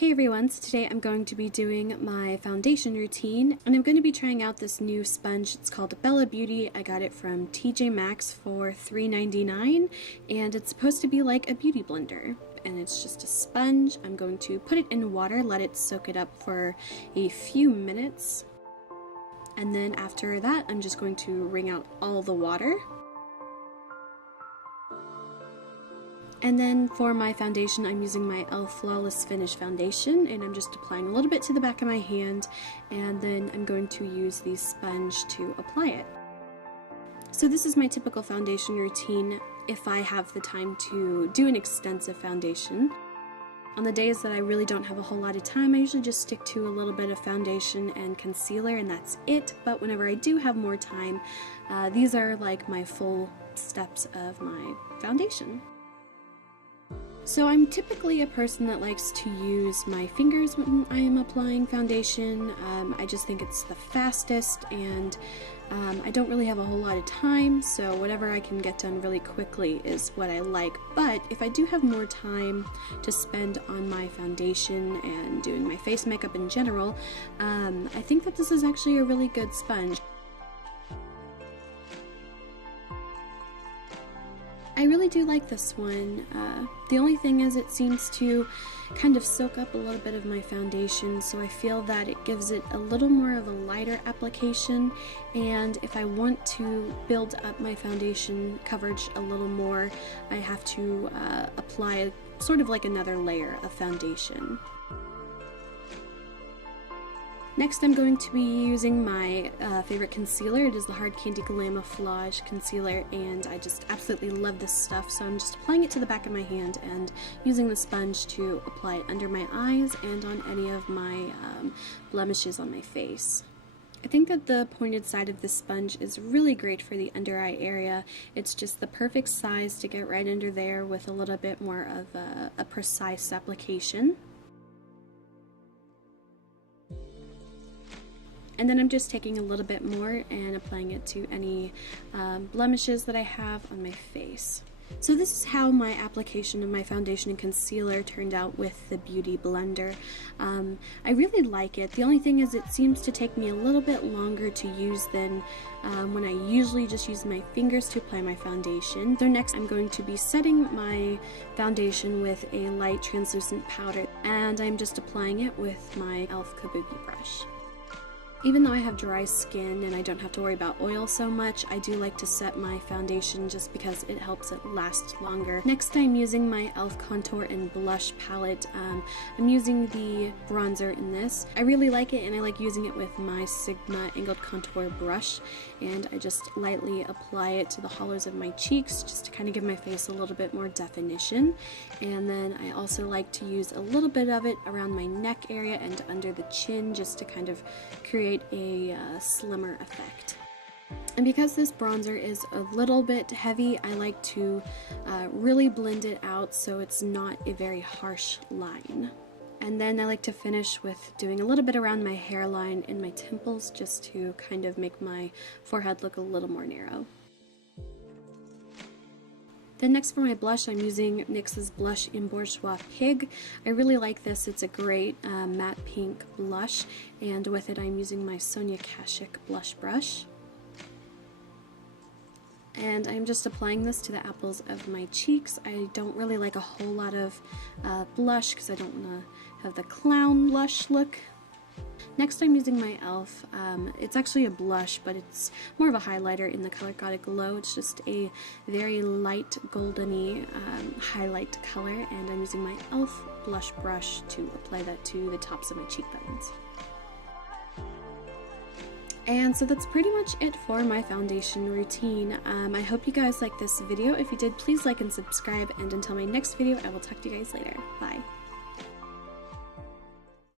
Hey everyone, so today I'm going to be doing my foundation routine, and I'm going to be trying out this new sponge. It's called Bella Beauty. I got it from TJ Maxx for $3.99, and it's supposed to be like a beauty blender. And it's just a sponge. I'm going to put it in water, let it soak it up for a few minutes, and then after that I'm just going to wring out all the water. And then for my foundation, I'm using my e.l.f. Flawless Finish Foundation, and I'm just applying a little bit to the back of my hand, and then I'm going to use the sponge to apply it. So this is my typical foundation routine if I have the time to do an extensive foundation. On the days that I really don't have a whole lot of time, I usually just stick to a little bit of foundation and concealer, and that's it. But whenever I do have more time, these are like my full steps of my foundation. So I'm typically a person that likes to use my fingers when I am applying foundation. I just think it's the fastest, and I don't really have a whole lot of time, so whatever I can get done really quickly is what I like. But if I do have more time to spend on my foundation and doing my face makeup in general, I think that this is actually a really good sponge. I really do like this one. The only thing is it seems to kind of soak up a little bit of my foundation, so I feel that it gives it a little more of a lighter application, and if I want to build up my foundation coverage a little more, I have to apply sort of like another layer of foundation. Next, I'm going to be using my favorite concealer. It is the Hard Candy Glamoflauge concealer, and I just absolutely love this stuff, so I'm just applying it to the back of my hand and using the sponge to apply it under my eyes and on any of my blemishes on my face. I think that the pointed side of this sponge is really great for the under eye area. It's just the perfect size to get right under there with a little bit more of a precise application. And then I'm just taking a little bit more and applying it to any blemishes that I have on my face. So this is how my application of my foundation and concealer turned out with the Beauty Blender. I really like it. The only thing is it seems to take me a little bit longer to use than when I usually just use my fingers to apply my foundation. So next I'm going to be setting my foundation with a light translucent powder, and I'm just applying it with my e.l.f. Kabuki brush. Even though I have dry skin and I don't have to worry about oil so much, I do like to set my foundation just because it helps it last longer. Next, I'm using my e.l.f. Contour and Blush palette. I'm using the bronzer in this. I really like it, and I like using it with my Sigma Angled Contour brush, and I just lightly apply it to the hollows of my cheeks just to kind of give my face a little bit more definition. And then I also like to use a little bit of it around my neck area and under the chin just to kind of create a slimmer effect. And because this bronzer is a little bit heavy, I like to really blend it out so it's not a very harsh line. And then I like to finish with doing a little bit around my hairline and my temples just to kind of make my forehead look a little more narrow. Then next for my blush, I'm using NYX's Blush in Bourgeois Pig. I really like this. It's a great matte pink blush, and with it I'm using my Sonia Kashuk blush brush. And I'm just applying this to the apples of my cheeks. I don't really like a whole lot of blush because I don't want to have the clown blush look. Next, I'm using my e.l.f. It's actually a blush, but it's more of a highlighter in the color Got It Glow. It's just a very light goldeny highlight color, and I'm using my e.l.f. blush brush to apply that to the tops of my cheekbones. And so that's pretty much it for my foundation routine. I hope you guys liked this video. If you did, please like and subscribe, and until my next video, I will talk to you guys later. Bye!